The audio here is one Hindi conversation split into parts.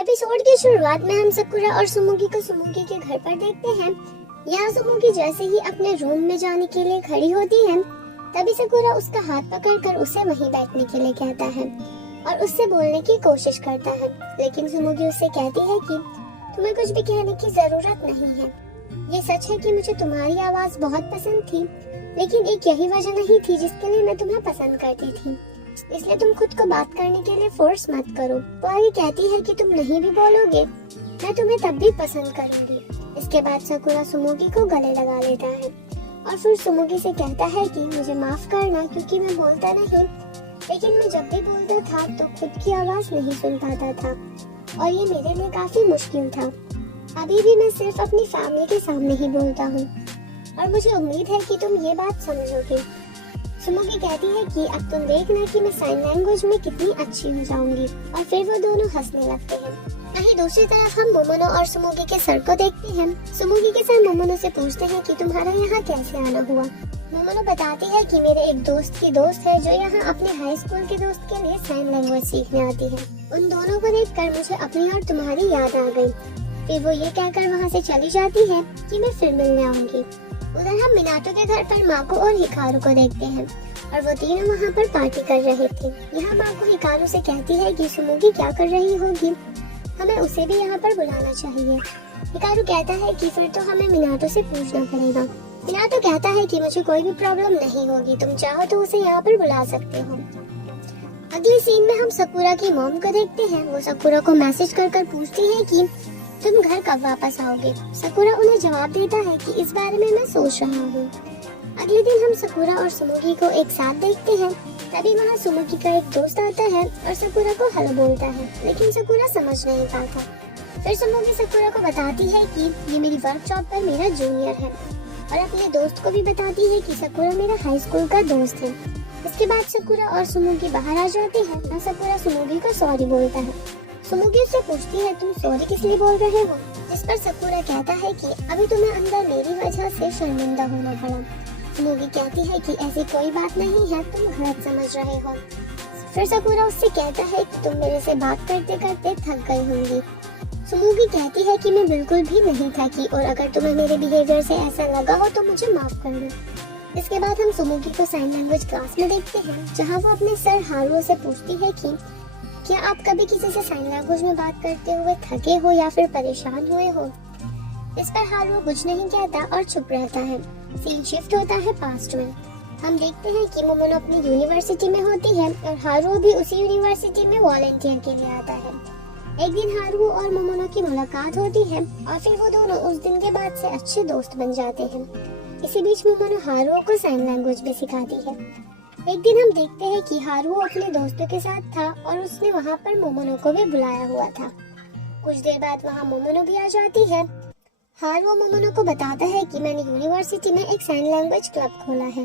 एपिसोड की शुरुआत में हम सकुरा और सुमुगी को सुमुगी के घर पर देखते हैं। यहाँ सुमुगी जैसे ही अपने रूम में जाने के लिए खड़ी होती है, तभी सकुरा उसका हाथ पकड़कर उसे वहीं बैठने के लिए कहता है और उससे बोलने की कोशिश करता है, लेकिन सुमुगी उससे कहती है कि तुम्हें कुछ भी कहने की जरूरत नहीं है। ये सच है कि मुझे तुम्हारी आवाज बहुत पसंद थी, लेकिन एक यही वजह नहीं थी जिसके लिए मैं तुम्हें पसंद करती थी, इसलिए तुम खुद को बात करने के लिए फोर्स मत करो। वो आगे कहती है कि तुम नहीं भी बोलोगे, मैं तुम्हें तब भी पसंद करूंगी। इसके बाद सकुरा सुमुगी को गले लगा लेता है और फिर सुमुगी से कहता है कि मुझे माफ करना क्योंकि मैं बोलता नहीं, लेकिन मैं जब भी बोलता था तो खुद की आवाज नहीं सुन पाता था और ये मेरे लिए काफी मुश्किल था। अभी भी मैं सिर्फ अपनी फैमिली के सामने ही बोलता हूँ और मुझे उम्मीद है कि तुम ये बात समझोगे। सुमुगी कहती है कि अब तुम देखना कि मैं साइन लैंग्वेज में कितनी अच्छी हो जाऊंगी, और फिर वो दोनों हंसने लगते हैं। वहीं दूसरी तरफ हम मोमोनो और सुमुगी के सर को देखते हैं। सुमुगी के सर मोमोनो से पूछते हैं कि तुम्हारा यहाँ कैसे आना हुआ। मोमोनो बताती है कि मेरे एक दोस्त की दोस्त है जो यहाँ अपने हाई स्कूल के दोस्त के लिए साइन लैंग्वेज सीखने आती है। उन दोनों को देखकर मुझे अपनी और तुम्हारी याद आ गई। फिर वो ये कहकर वहाँ से चली जाती है कि मैं फिर मिलने आऊंगी। उधर हम मिनाटो के घर पर माको और हिकारू को देखते हैं और वो तीनों वहाँ पर पार्टी कर रहे थे। यहाँ माको हिकारू से कहती है कि सुमुगी क्या कर रही होगी, हमें उसे भी यहाँ पर बुलाना चाहिए। हिकारू कहता है कि फिर तो हमें मिनाटो से पूछना पड़ेगा। मिनाटो कहता है कि मुझे कोई भी प्रॉब्लम नहीं होगी, तुम चाहो तो उसे यहाँ पर बुला सकते हो। अगली सीन में हम सकुरा की मॉम को देखते हैं। वो सकुरा को मैसेज कर पूछती है कि तुम घर कब वापस आओगे। सकुरा उन्हें जवाब देता है कि इस बारे में मैं सोच रहा हूँ। अगले दिन हम सकुरा और सुमुगी को एक साथ देखते हैं। तभी वहाँ सुमुगी का एक दोस्त आता है और सकुरा को हेलो बोलता है, लेकिन सकुरा समझ नहीं पाता। फिर सुमुगी सकुरा को बताती है कि ये मेरी वर्कशॉप पर मेरा जूनियर है और अपने दोस्त को भी बताती है कि सकुरा मेरा हाई स्कूल का दोस्त है। इसके बाद सकुरा और सुमुगी बाहर आ जाती है और सकुरा सुमुगी को सॉरी बोलता है। सुमुगी उससे पूछती है तुम सॉरी किस लिए बोल रहे हो, जिस पर सकुरा कहता है कि अभी तुम्हें अंदर मेरी वजह से शर्मिंदा होना पड़ा। सुमुगी कहती है कि ऐसी कोई बात नहीं है, तुम गलत समझ रहे हो। फिर सकुरा उससे कहता है कि तुम मेरे से बात करते करते थक गई होंगी। सुमुगी कहती है कि मैं बिल्कुल भी नहीं थकी और अगर तुम्हें मेरे बिहेवियर से ऐसा लगा हो तो मुझे माफ कर दो। इसके बाद हम सुमुगी को साइन लैंग्वेज क्लास में देखते हैं, जहाँ वो अपने सर हारुओ से पूछती है कि क्या आप कभी किसी से साइन लैंग्वेज में बात करते हुए थके हो या फिर परेशान हुए हो। इस पर हारुओ कुछ नहीं कहता और चुप रहता है। सीन शिफ्ट होता है पास्ट में। हम देखते हैं कि मोमोनो अपनी यूनिवर्सिटी में होती है और हारुओ भी उसी यूनिवर्सिटी में वॉलंटियर के लिए आता है। एक दिन हारुओ और मोमोनो की मुलाकात होती है और फिर वो दोनों उस दिन के बाद से अच्छे दोस्त बन जाते हैं। इसी बीच मोमोनो हारुओ को साइन लैंग्वेज भी सिखाती है। एक दिन हम देखते हैं कि हारुओ अपने दोस्तों के साथ था और उसने वहाँ पर मोमोनो को भी बुलाया हुआ था। कुछ देर बाद वहाँ मोमोनो भी आ जाती है। हारुओ मोमोनो को बताता है कि मैंने यूनिवर्सिटी में एक साइन लैंग्वेज क्लब खोला है।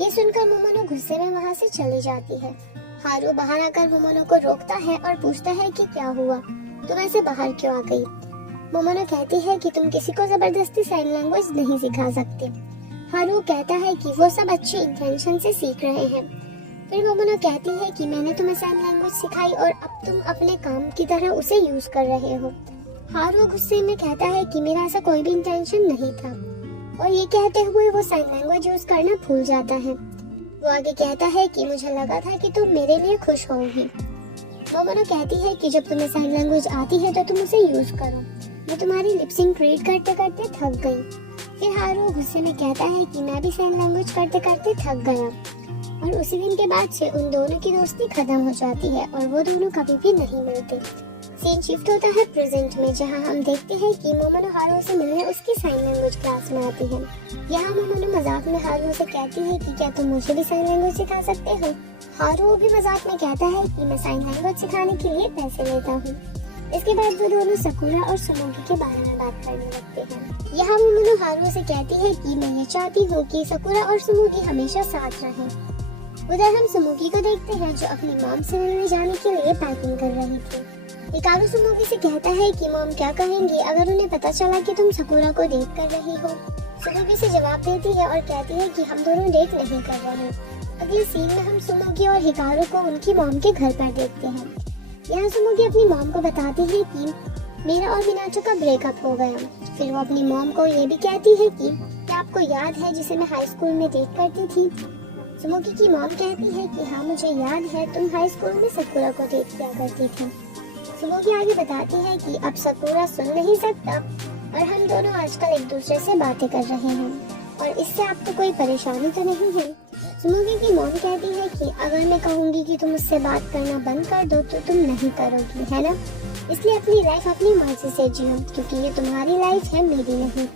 ये सुनकर मोमोनो गुस्से में वहाँ से चली जाती है। हारुओ बाहर आकर मोमोनो को रोकता है और पूछता है कि क्या हुआ, तुम ऐसे बाहर क्यों आ गई। मोमोनो कहती है कि तुम किसी को जबरदस्ती साइन लैंग्वेज नहीं सिखा सकते। हारुओ कहता है कि वो सब अच्छी इंटेंशन से सीख रहे हैं। फिर मोमोनो कहती है कि मैंने तुम्हें साइन लैंग्वेज सिखाई और अब तुम अपने काम की तरह उसे यूज कर रहे हो। हारुओ गुस्से में कहता है कि मेरा ऐसा कोई भी इंटेंशन नहीं था और ये कहते हुए वो साइन लैंग्वेज यूज करना भूल जाता है। वो आगे कहता है कि मुझे लगा था कि तुम मेरे लिए खुश होगी। मोमोनो कहती है कि जब तुम्हें साइन लैंग्वेज आती है तो तुम उसे यूज करो। मैं तुम्हारी लिपसिंग रीड करते करते थक गई। फिर हारुओ गुस्से में कहता है कि मैं भी साइन लैंग्वेज करते करते थक गया और उसी दिन के बाद से उन दोनों की दोस्ती खत्म हो जाती है और वो दोनों कभी भी नहीं मिलते। सीन शिफ्ट होता है प्रेजेंट में, जहाँ हम देखते हैं कि मोमोनो हारुओ से मिलने उसकी साइन लैंग्वेज क्लास में आती है। यहाँ मोमोनो मजाक में हारुओ से कहती है कि क्या तुम मुझे भी साइन लैंग्वेज सिखा सकते हो। हारुओ भी मजाक में कहता है कि मैं साइन लैंग्वेज सिखाने के लिए पैसे लेता हूँ। इसके बाद वो दोनों सकुरा और सुमुगी के बारे में बात करने लगते हैं। यहाँ मोमोनो हारुओ से कहती है कि मैं ये चाहती हूँ कि सकुरा और सुमुगी हमेशा साथ रहें। उधर हम सुमुगी को देखते हैं जो अपनी मॉम से मिलने जाने के लिए पैकिंग कर रही थी। हिकारू सुमुगी से कहता है कि मॉम क्या कहेंगी अगर उन्हें पता चला कि तुम सकुरा को डेट कर रही हो। सुमुगी से जवाब देती है और कहती है कि हम दोनों डेट नहीं कर रहे। अगली सीन में हम सुमुगी और हिकारू को उनकी मॉम के घर पर देखते हैं। यहाँ सुमुगी अपनी मॉम को बताती है कि मेरा और मीनाक्षी का ब्रेकअप हो गया। फिर वो अपनी मॉम को ये भी कहती है कि क्या आपको याद है जिसे मैं हाई स्कूल में डेट करती थी। सुमुगी की मॉम कहती है कि हाँ मुझे याद है, तुम हाई स्कूल में सकुरा को डेट किया करती थी। सुमुगी आगे बताती है कि अब सकुरा सुन नहीं सकता और हम दोनों आजकल एक दूसरे से बातें कर रहे हैं और इससे आपको कोई परेशानी तो नहीं है। सुमुगी की मॉम कहती है कि अगर मैं कहूँगी कि तुम मुझसे बात करना बंद कर दो तो तुम नहीं करोगी, है ना? इसलिए अपनी लाइफ अपनी मर्जी से जियो, क्योंकि ये तुम्हारी लाइफ है, मेरी नहीं।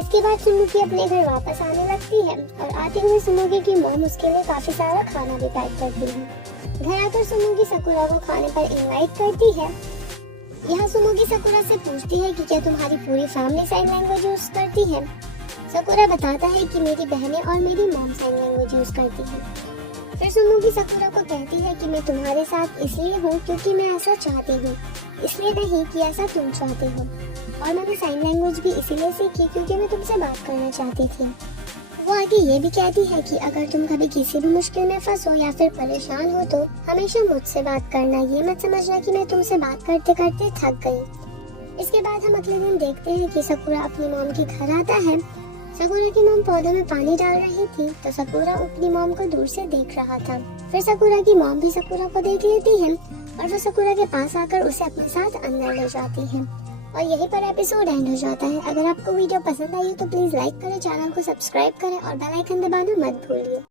इसके बाद सुमुगी अपने घर वापस आने लगती है और आते हुए सुमुगी की मॉम उसके लिए काफी सारा खाना भी पैक करती है। घर आकर सुमुगी सकुरा को खाने पर इनवाइट करती है। यहाँ सुमुगी सकुरा से पूछती है कि क्या तुम्हारी पूरी फैमिली साइन लैंग्वेज यूज करती है। सकुरा बताता है कि मेरी बहनें और मेरी मॉम साइन लैंग्वेज यूज करती है। फिर सुमुगी सकुरा को कहती है कि मैं तुम्हारे साथ इसलिए हूँ क्योंकि मैं ऐसा चाहती हूँ, इसलिए नहीं कि ऐसा तुम चाहते हो। और मैंने साइन लैंग्वेज भी इसीलिए सीखी क्योंकि मैं तुमसे बात करना चाहती थी। वो आगे ये भी कहती है कि अगर तुम कभी किसी भी मुश्किल में फंसो या फिर परेशान हो तो हमेशा मुझसे बात करना, ये मत समझना कि मैं तुमसे बात करते करते थक गई। इसके बाद हम अगले दिन देखते हैं कि सकुरा अपनी मॉम के घर आता है। सकुरा की मॉम पौधों में पानी डाल रही थी तो सकुरा अपनी मॉम को दूर से देख रहा था। फिर सकुरा की मॉम भी सकुरा को देख लेती है और वो सकुरा के पास आकर उसे अपने साथ अंदर ले जाती है और यहीं पर एपिसोड एंड हो जाता है। अगर आपको वीडियो पसंद आई तो प्लीज लाइक करें, चैनल को सब्सक्राइब करें और बेल आइकन दबाना मत भूलिए।